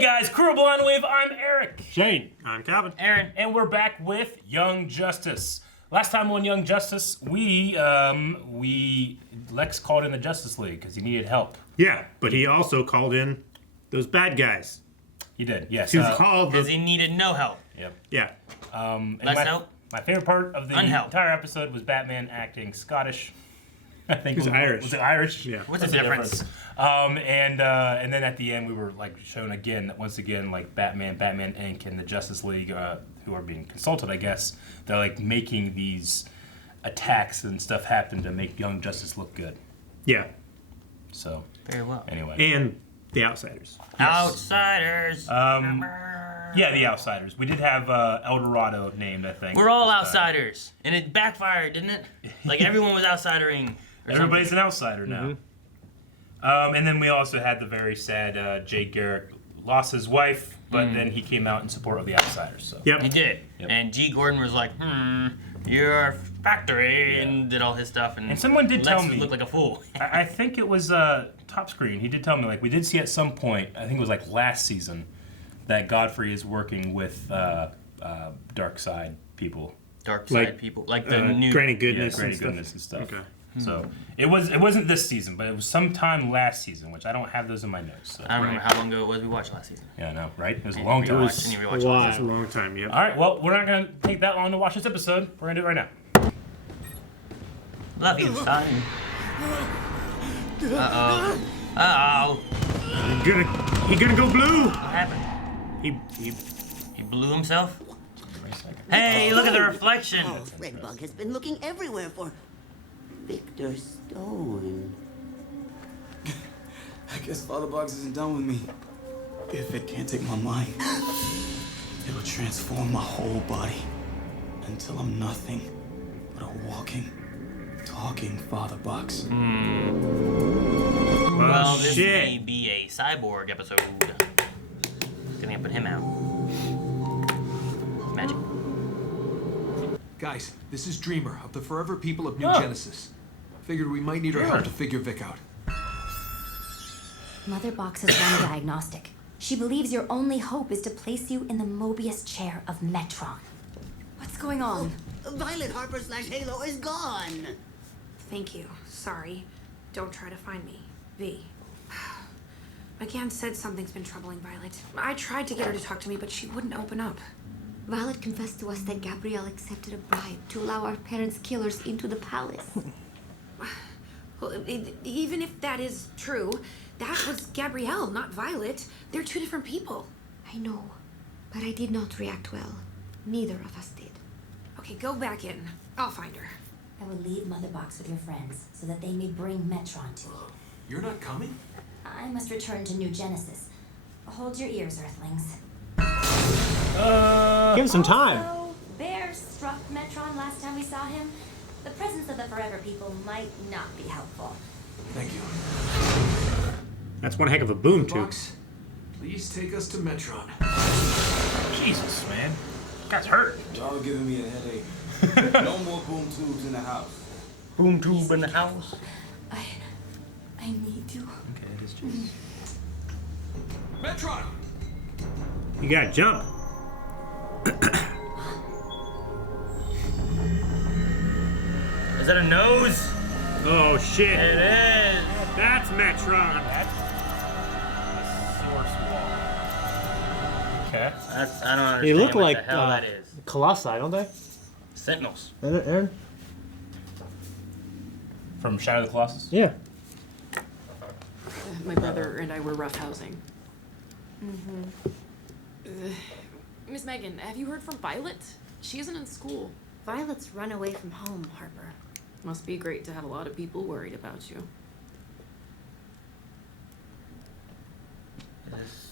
guys, Crew Blind Wave, I'm Eric. Shane. I'm Calvin. Aaron. And we're back with Young Justice. Last time on Young Justice, Lex called in the Justice League because he needed help. Yeah, but he also called in those bad guys. He did, yes. Because he needed no help. Yep. Yeah. Less help? My favorite part of the entire episode was Batman acting Scottish. I think He was Irish. Was it Irish? Yeah. What's the difference? And then at the end we were like shown once again like Batman Inc. and the Justice League who are being consulted, I guess. They're like making these attacks and stuff happen to make Young Justice look good. Yeah. So very well. Anyway. And the Outsiders. Yes. Outsiders. Yeah, the Outsiders. We did have El Dorado named, I think. We're all outsiders, and it backfired, didn't it? Like everyone was outsidering. Everybody's an outsider now. And then we also had the very sad Jay Garrick lost his wife, but then he came out in support of the Outsiders. So. Yep. He did. Yep. And G. Gordon was like, your factory, and did all his stuff. And someone did tell me. Looked like a fool. I think it was Top Screen. He did tell me, like, we did see at some point, I think it was like last season, that Godfrey is working with Dark Side people. Dark Side people. Like the new... Granny Goodness, Granny Goodness and stuff. Okay. So it wasn't this season, but it was sometime last season, which I don't have those in my notes. So. I don't remember how long ago it was we watched last season. Yeah, I know, right? It was a long time. It was a long time, yep. All right, well, we're not going to take that long to watch this episode. We're going to do it right now. Love you, son. Uh-oh. Uh-oh. He gonna go blue. What happened? He blew himself? Hey, look at the reflection. Oh, Redbug has been looking everywhere for Victor Stone. I guess Father Box isn't done with me. If it can't take my mind, it'll transform my whole body until I'm nothing but a walking, talking Father Box. Well, this may be a cyborg episode. Gonna put him out. It's magic. Guys, this is Dreamer of the Forever People of New Genesis. Figured we might need her help to figure Vic out. Mother Box has run a diagnostic. She believes your only hope is to place you in the Mobius chair of Metron. What's going on? Violet Harper / Halo is gone. Thank you. Sorry. Don't try to find me. V. McCann said something's been troubling Violet. I tried to get her to talk to me, but she wouldn't open up. Violet confessed to us that Gabrielle accepted a bribe to allow our parents' killers into the palace. Well, even if that is true, that was Gabrielle, not Violet. They're two different people. I know, but I did not react well. Neither of us did. Okay, go back in. I'll find her. I will leave Mother Box with your friends so that they may bring Metron to you. You're not coming? I must return to New Genesis. Hold your ears, Earthlings. Give him some time. Also, Bear struck Metron last time we saw him. The presence of the Forever People might not be helpful. Thank you. That's one heck of a boom tube. Box, please take us to Metron. Jesus, man. Guy's hurt. Y'all are giving me a headache. No more boom tubes in the house. Boom tube in the house. I need to. Okay, it is true. Metron! You gotta jump. Is that a nose? Oh shit. It is. That's Metron. That's the source wall. Okay. I don't understand They look what like the hell that is. Colossi, don't they? Sentinels. Aaron? From Shadow of the Colossus? Yeah. My brother and I were roughhousing. Miss Megan, have you heard from Violet? She isn't in school. Violet's run away from home, Harper. Must be great to have a lot of people worried about you.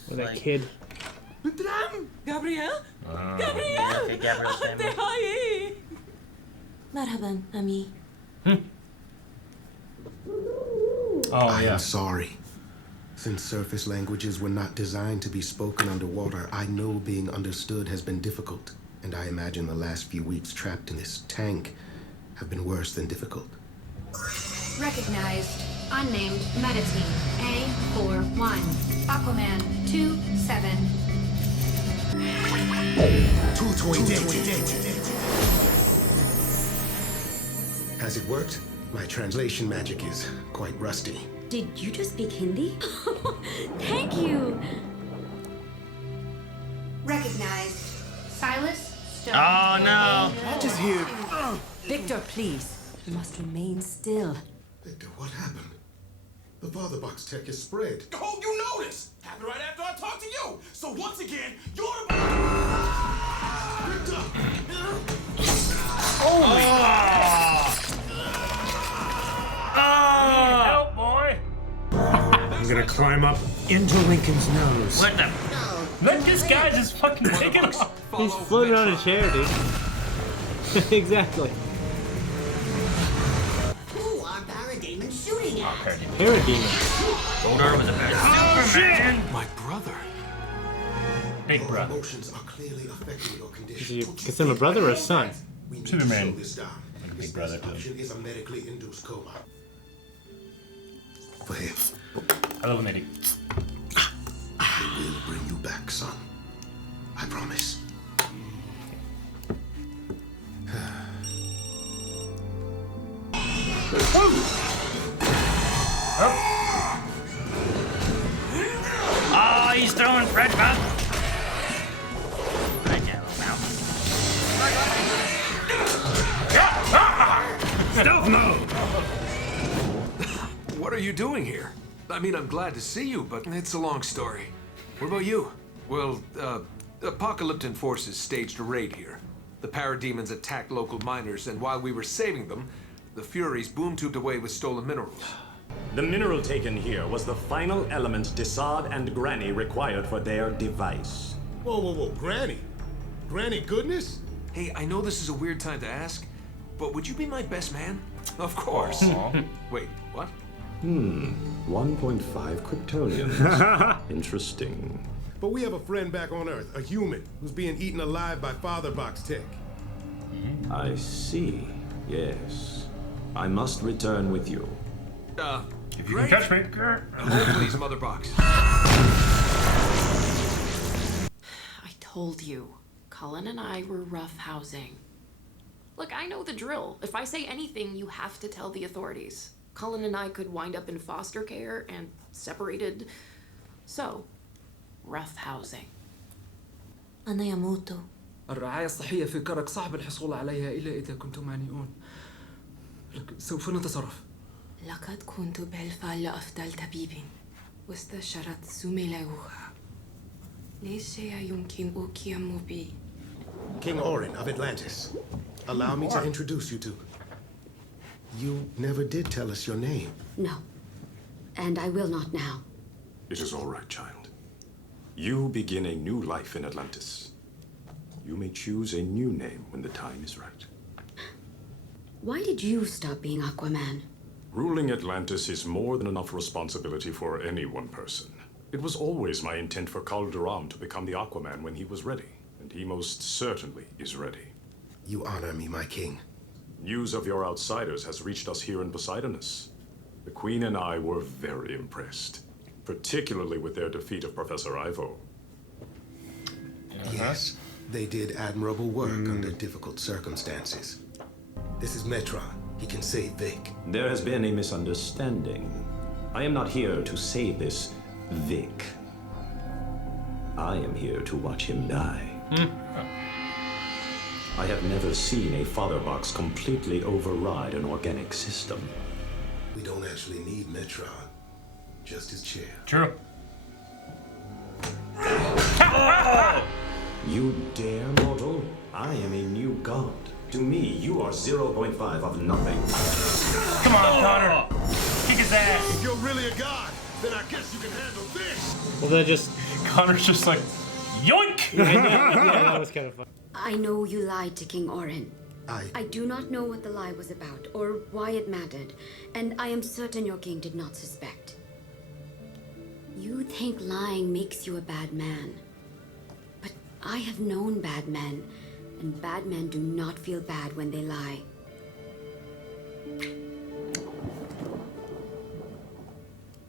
With that kid. Gabrielle? Gabrielle! Okay, Gabrielle's family. Marhaban, Ami. Oh, yeah. I'm sorry. Since surface languages were not designed to be spoken underwater, I know being understood has been difficult, and I imagine the last few weeks trapped in this tank have been worse than difficult. Recognized. Unnamed Meta Team A41. Aquaman 27. 220. Has it worked? My translation magic is quite rusty. Did you just speak Hindi? Thank you. Recognized. Silas Stone. Oh no! I just hear. Victor, please. You must remain still. Victor, what happened? The father box tech is spread. I hope you noticed. Happened right after I talked to you. So once again, you're the. Victor! Help, boy! I'm gonna climb up into Lincoln's nose. What the? Let this guy just fucking take it off. He's floating on a chair, dude. Exactly. Who are parademons shooting at? Parademon. Gold Arm was a bad Superman. My brother. Big Your brother. emotions are clearly affecting your Is condition. he consider a brother or a son? We need Superman. to slow this down. Big His brother, best too. option is a medically induced coma. For him, I love when they do. I will bring you back, son. I promise. Oh, he's throwing Fred Pop. I know, Stealth mode! What are you doing here? I mean, I'm glad to see you, but it's a long story. What about you? Well, Apocalyptic forces staged a raid here. The parademons attacked local miners, and while we were saving them, the Furies boom-tubed away with stolen minerals. The mineral taken here was the final element Desaad and Granny required for their device. Whoa, Granny? Granny goodness? Hey, I know this is a weird time to ask, but would you be my best man? Of course. Wait, what? 1.5 Kryptonians. Interesting. But we have a friend back on Earth, a human, who's being eaten alive by Father Box Tech. I see. Yes. I must return with you. If you Great. can catch me. Hold please, Mother Box. I told you, Cullen and I were roughhousing. Look, I know the drill. If I say anything, you have to tell the authorities. Cullen and I could wind up in foster care and separated. So, roughhousing. أنا يموت. الرعاية الصحية في كرك صعب الحصول عليها إلا إذا كنتم مانئون. لكن سوف نتصرف. لقد كنت بالفعل أفضل طبيب واستشرت زملائها. ليس يمكن القيام بي. King Orin of Atlantis. Allow me to introduce you to... You never did tell us your name. No. And I will not now. It is all right, child. You begin a new life in Atlantis. You may choose a new name when the time is right. Why did you stop being Aquaman? Ruling Atlantis is more than enough responsibility for any one person. It was always my intent for Khal Duram to become the Aquaman when he was ready, and he most certainly is ready. You honor me, my king. News of your outsiders has reached us here in Poseidonus. The Queen and I were very impressed, particularly with their defeat of Professor Ivo. Yes, they did admirable work under difficult circumstances. This is Metron. He can save Vic. There has been a misunderstanding. I am not here to save this Vic. I am here to watch him die. I have never seen a father box completely override an organic system. We don't actually need Metron. Just his chair. True. You dare, mortal? I am a new god. To me, you are 0.5 of nothing. Come on, Connor. Kick his ass. If you're really a god, then I guess you can handle this. Well, that just... Connor's just like, yoink! Yeah, that was kind of fun. I know you lied to King Orin. I do not know what the lie was about or why it mattered, and I am certain your king did not suspect. You think lying makes you a bad man. But I have known bad men, and bad men do not feel bad when they lie.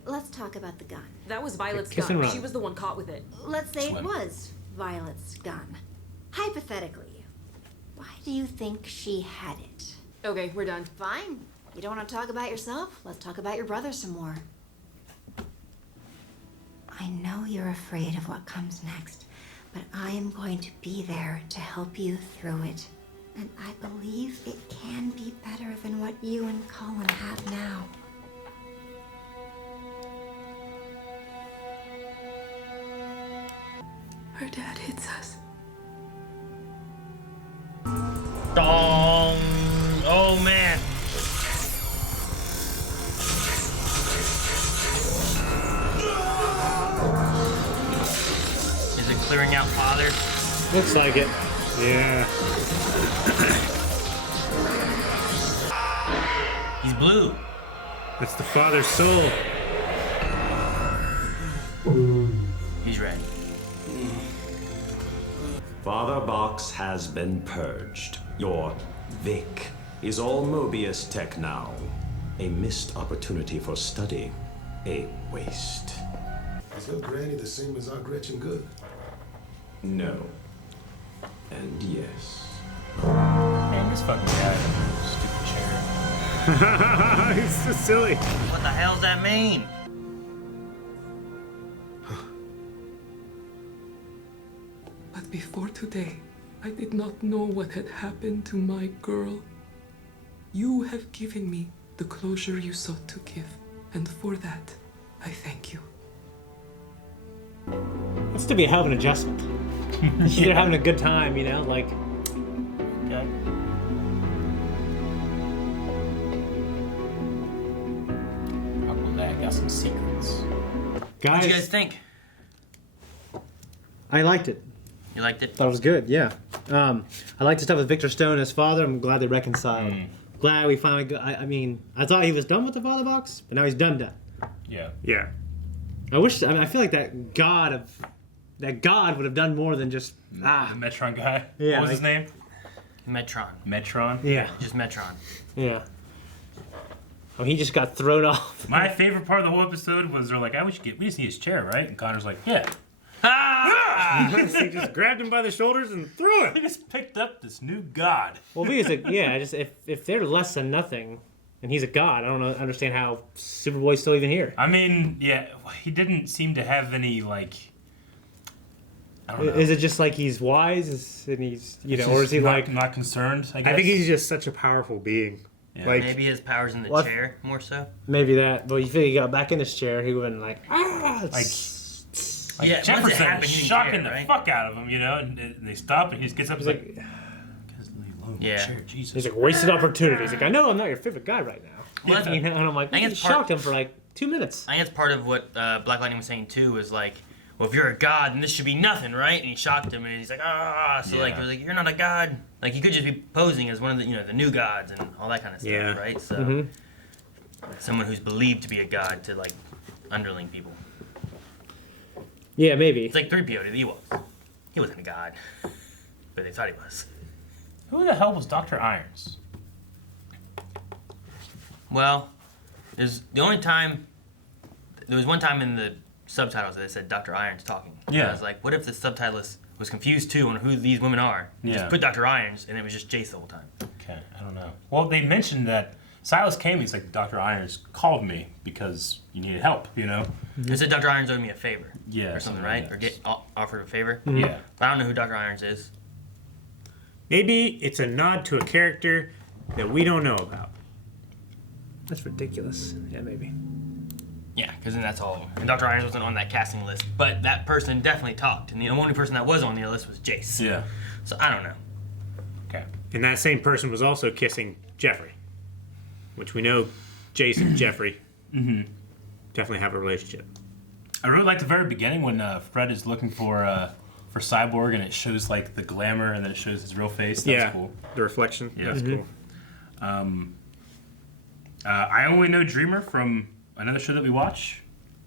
let's talk about the gun. That was Violet's Kiss and gun. run. She was the one caught with it. Let's say Swim. it was Violet's gun. Hypothetically, why do you think she had it? Okay, we're done. Fine. You don't want to talk about yourself? Let's talk about your brother some more. I know you're afraid of what comes next, but I am going to be there to help you through it. And I believe it can be better than what you and Colin have now. Our dad hits us. Dong. Oh man. Is it clearing out father? Looks like it. Yeah. He's blue. That's the father's soul. He's red. Father Box has been purged. Your Vic is all Mobius tech now. A missed opportunity for study. A waste. Is your granny the same as our Gretchen Good? No. And yes. Man, this fucking guy. Stupid chair. He's so silly. What the hell does that mean? But before today, I did not know what had happened to my girl. You have given me the closure you sought to give, and for that, I thank you. That's to be a hell of an adjustment. They're having a good time, you know, like. Okay. Uncle Dad got some secrets. Guys, What'd you guys think? I liked it. You liked it? Thought it was good, yeah. I liked the stuff with Victor Stone and his father. I'm glad they reconciled. Glad we finally got. I mean, I thought he was done with the father box, but now he's done. Yeah. Yeah. I wish. I mean, I feel like that God would have done more than just The Metron guy. Yeah, What was his name? Metron. Metron? Yeah. Just Metron. Yeah. Oh, he just got thrown off. My favorite part of the whole episode was they're like, we just need his chair, right? And Connor's like, yeah. He just grabbed him by the shoulders and threw He it. just picked up this new god. Well, because if they're less than nothing, and he's a god, I don't understand how Superboy's still even here. I mean, yeah, he didn't seem to have any, like, I don't know. Is it just like he's wise, and he's He's or is he just like? not concerned? I guess. I think he's just such a powerful being. Yeah. Like, Maybe his power's in the What? chair more so. Maybe that, but you think he got back in his chair, he would have been like, Like Yeah, once it Jefferson happened, is he didn't shocking care, the right? fuck out of him, you know, and they stop and he just gets up and He's he's like, "Guys, leave me alone, my Yeah. chair, Jesus." he's like wasted opportunity. He's like, I know I'm not your favorite guy right now. Well, that's- You know, and I'm like, I think you it's part- shocked him for like 2 minutes. I think it's part of what Black Lightning was saying too. Is like, well, if you're a god, then this should be nothing, right? And he shocked him, and he's like, So like, Yeah. it was like, you're not a god. Like, you could just be posing as one of the, the new gods and all that kind of stuff, Yeah. right? So, Mhm. someone who's believed to be a god to like underling people. Yeah, maybe. It's like 3PO to the Ewoks. He wasn't a god, but they thought he was. Who the hell was Dr. Irons? Well, there's the only time. There was one time in the subtitles that it said Dr. Irons talking. And Yeah. I was like, what if the subtitlist was confused too on who these women are? You Yeah. Just put Dr. Irons, and it was just Jace the whole time. Okay, I don't know. Well, they mentioned that Silas came. He's like, Dr. Irons called me because you needed help, you know? It said Dr. Irons owed me a favor. Yeah, Or something, something right? like Or that. get offered a favor. Yeah. But I don't know who Dr. Irons is. maybe it's a nod to a character that we don't know about. That's ridiculous. Yeah, maybe. Yeah, because then that's all. And Dr. Irons wasn't on that casting list, but that person definitely talked, and the only person that was on the list was Jace. Yeah. So I don't know. Okay. And that same person was also kissing Jeffrey, which we know Jason and Jeffrey definitely have a relationship. I really like the very beginning when Fred is looking for Cyborg and it shows like the glamour and then it shows his real face. That's Yeah, cool. the reflection. Yeah. That's cool. I only know Dreamer from another show that we watch.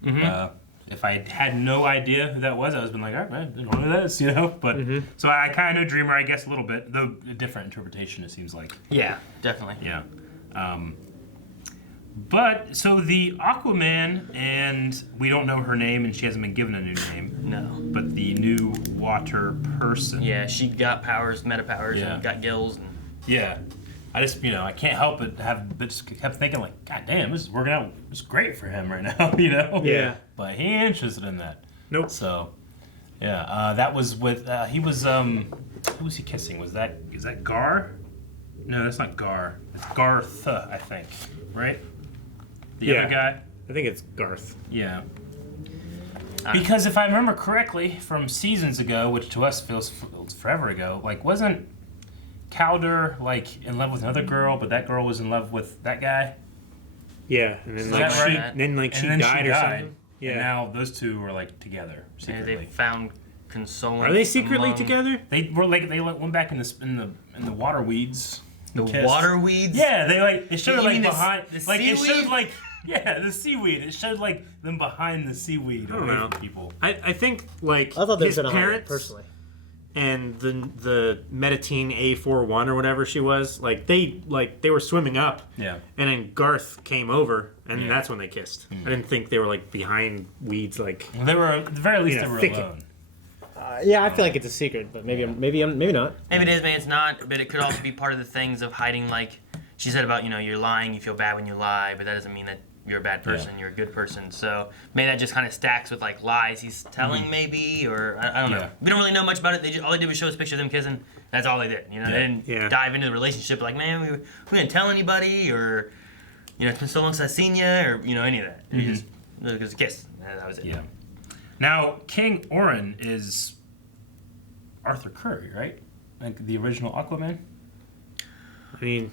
If I had no idea who that was, I would have been like, all right, man, I don't know who that is, you know? But so I kind of know Dreamer, I guess, a little bit, though a different interpretation, it seems like. Yeah, definitely. Yeah. But so the Aquaman, and we don't know her name, and she hasn't been given a new name. No. But the new water person. Yeah, she got powers, meta powers, Yeah. and got gills. And... Yeah. I just, I can't help but just kept thinking, like, God damn, this is working out. It's great for him right now, Yeah. But he ain't interested in that. Nope. So, yeah, that was with, he was, who was he kissing? Is that Gar? No, that's not Gar. It's Garth, I think. Right? The other guy? I think it's Garth. Yeah. Because if I remember correctly from seasons ago, which to us feels forever ago, like, wasn't Calder, like, in love with another girl, but that girl was in love with that guy? Yeah, and then, Is like, that she, right? then, like, she died or something. Yeah. And now those two are, like, together, And secretly. they found consoling. Are they secretly among- together? They were, like, they went back in the water weeds. The and kissed. water weeds? Yeah, it showed, You like, mean the behind, the like, it seaweed? showed, like, yeah, the seaweed. It showed, like, them behind the seaweed I don't away know. from people. I think, like, I thought they his were gonna hide it, parents personally. and the Meditine A41 or whatever she was, like they were swimming up. Yeah. And then Garth came over, and Yeah. that's when they kissed. I didn't think they were like behind weeds, like Well, they were, at the very least, they were thicket. alone. Yeah, I feel like it's a secret, but maybe not. Maybe it is, maybe it's not, but it could also be part of the things of hiding, like she said about, you're lying, you feel bad when you lie, but that doesn't mean that you're a bad person, you're a good person. So maybe that just kind of stacks with like lies he's telling, maybe, or I don't know. Yeah. We don't really know much about it. All they did was show us pictures of them kissing. That's all they did. They didn't dive into the relationship. Like, man, we didn't tell anybody, or it's been so long since I've seen you, or any of that. It was a kiss. That was it. Yeah. Now, King Orin is Arthur Curry, right? Like the original Aquaman? I mean,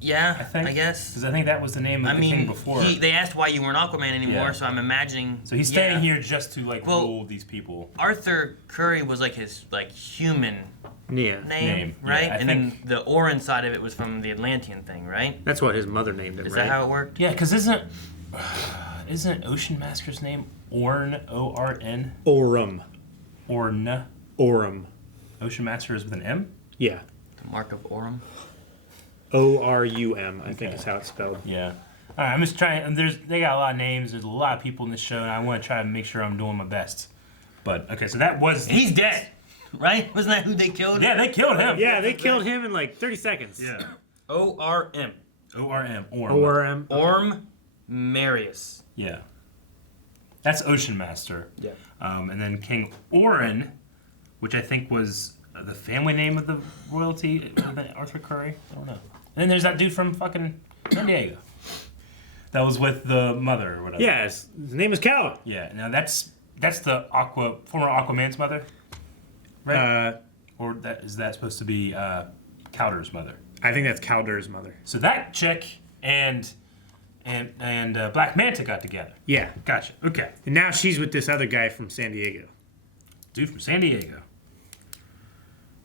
Yeah, I guess. Because I think that was the name of the king before. They asked why you weren't Aquaman anymore, Yeah. so I'm imagining. So he's staying here just to rule these people. Arthur Curry was like his human name, Yeah, right? I And think- then the Orin side of it was from the Atlantean thing, right? that's what his mother named him, Is right? that how it worked? Yeah, because isn't Ocean Master's name Orn? O-R-N? Orum. Orn. Orum. Ocean Master is with an M? Yeah. The Mark of Orum. O-R-U-M, I think is how it's spelled. Yeah. All right, I'm just trying. They got a lot of names. There's a lot of people in this show, and I want to try to make sure I'm doing my best. But okay, so that was. He's dead, right? Wasn't that who they killed? Yeah, they killed him. Yeah, they killed him in like 30 seconds. Yeah. O-R-M. O-R-M. Orm. O-R-M. Orm Marius. Yeah. That's Ocean Master. Yeah. And then King Orin, which I think was the family name of the royalty, Arthur Curry. I don't know. And then there's that dude from fucking San Diego. That was with the mother or whatever. Yeah, his name is Cal. Yeah. Now that's the former Aquaman's mother, right? Or is that supposed to be Calder's mother? I think that's Calder's mother. So that chick and Black Manta got together. Yeah. Gotcha. Okay. And now she's with this other guy from San Diego. Dude from San Diego.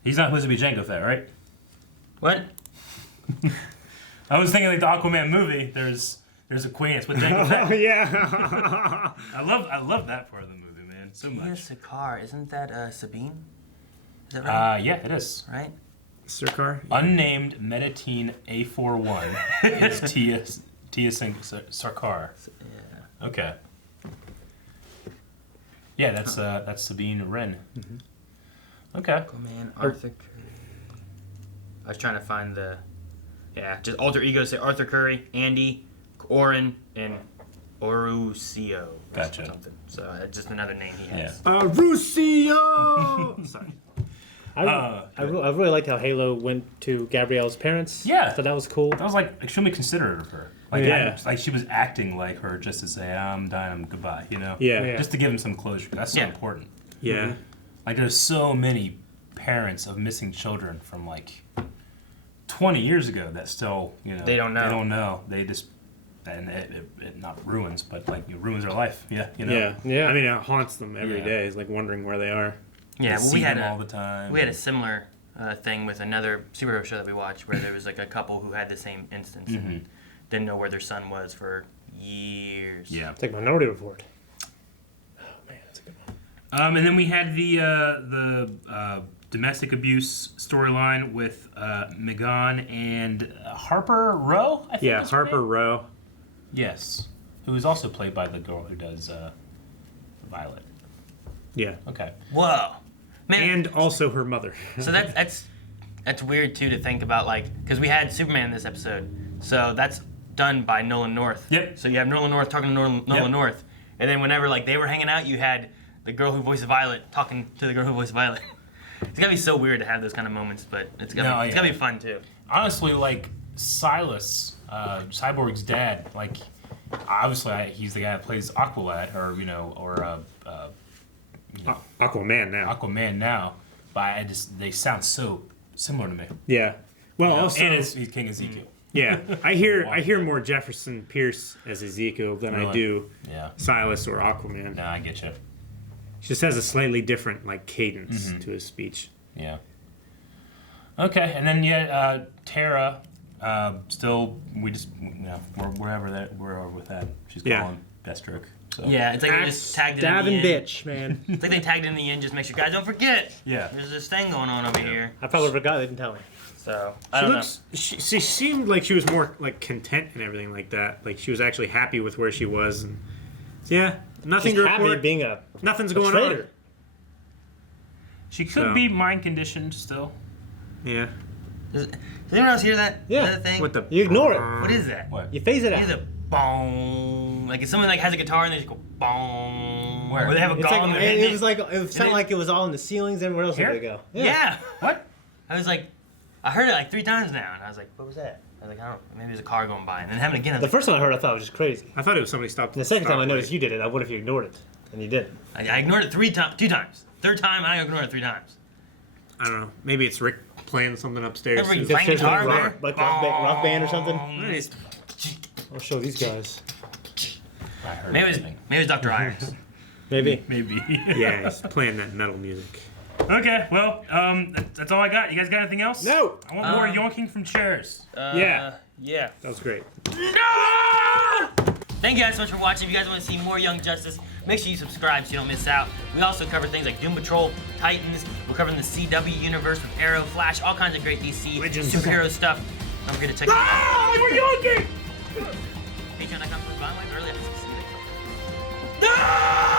He's not supposed to be Jango Fett, right? What? I was thinking like the Aquaman movie. There's a queen. It's with Jango Fett. Oh yeah. I love that part of the movie, man, so Tia much. Sakar, isn't that Sabine? Is that right? Yeah, it is. Right? Sirkar? Unnamed Meditine A41 is Tia Sarkar. Yeah. Okay. Yeah, that's Sabine Wren. Mm-hmm. Okay. Aquaman, Arthur Curry. I was trying to find just alter egos. Say Arthur Curry, Andy, Orin, and Orusio. Gotcha. Something. So just another name he has. Rusio! Sorry. I really liked how Halo went to Gabrielle's parents. Yeah. I thought that was cool. That was like extremely considerate of her. Like, Yeah. like she was acting like her just to say, I'm dying, goodbye, Yeah. Just to give him some closure. That's so important. Yeah. Like there's so many parents of missing children from like 20 years ago that still, They don't know. They don't know. They just, and it not ruins, but like it ruins their life. Yeah. Yeah. Yeah. I mean, it haunts them every Yeah. day. It's like wondering where they are. Yeah, They well, see we had them all the time. We had a similar thing with another superhero show that we watched where there was like a couple who had the same instance and didn't know where their son was for years. Yeah. It's like Minority Report. Oh man, that's a good one. And then we had the domestic abuse storyline with Megan and Harper Rowe. I think Yeah, is her Harper name? Rowe. Yes, who is also played by the girl who does Violet. Yeah. Okay. Whoa. Man, And also her mother. so that's weird too to think about, like, because we had Superman in this episode, so that's done by Nolan North. Yep. So you have Nolan North talking to Nolan North, and then whenever like they were hanging out, you had the girl who voiced Violet talking to the girl who voiced Violet. It's gotta be so weird to have those kind of moments, but it's gotta be fun too. Honestly, like Silas, Cyborg's dad, like obviously he's the guy that plays Aqualad, or Aquaman now. Aquaman now, but they sound so similar to me. Yeah. Well, You know, also and he's King Ezekiel. Yeah, I hear more Jefferson Pierce as Ezekiel than I do Silas or Aquaman. No, I get you. He just has a slightly different like cadence to his speech. Yeah. Okay, and then Tara, still we're with that. She's calling Deathstroke. So. Yeah, it's like they just tagged it in the Dabbing end. bitch, man. It's like they tagged it in the end, just make sure guys don't forget. Yeah. There's this thing going on over here. I probably forgot. They didn't tell me. So I don't know. She seemed like she was more like content and everything like that. Like she was actually happy with where she was, and nothing She's to happy report. being Nothing's a going traitor. on. She could be mind conditioned still. Yeah. Does anyone else hear that? Yeah. That thing? What the? You ignore it. What is that? What? You phase it You out. hear the boom. Like if someone like has a guitar and they just go boom. Where? Or they have a It's gong. like, and they're hitting it was like it sounded like it was all in the ceilings. Everywhere else Here? did it go? Yeah. What? I was like, I heard it like 3 times now, and I was like, what was that? I was like, I don't know. Maybe there's a car going by, and then having it again. I The was first time I heard, I thought it was just crazy. I thought it was somebody stopped. And the second time I noticed you did it, I would have ignored it, and you didn't. like, I ignored it 2 times. Third time, I ignored it 3 times. I don't know. Maybe it's Rick playing something upstairs. Everybody too. playing guitar rock, there. like rock band or something. Nice. I'll show these guys. I heard Maybe everything. it was Dr. Irons. Maybe. Maybe. Yeah, he's playing that metal music. Okay, well, that's all I got. You guys got anything else? No. I want more yoinking from chairs. Yeah. Yeah. That was great. Thank you guys so much for watching. If you guys want to see more Young Justice, make sure you subscribe so you don't miss out. We also cover things like Doom Patrol, Titans. We're covering the CW universe with Arrow, Flash, all kinds of great DC superhero stuff. Don't forget to check it out. We're yoinking! Patreon.com/Violent Early Access. See you later.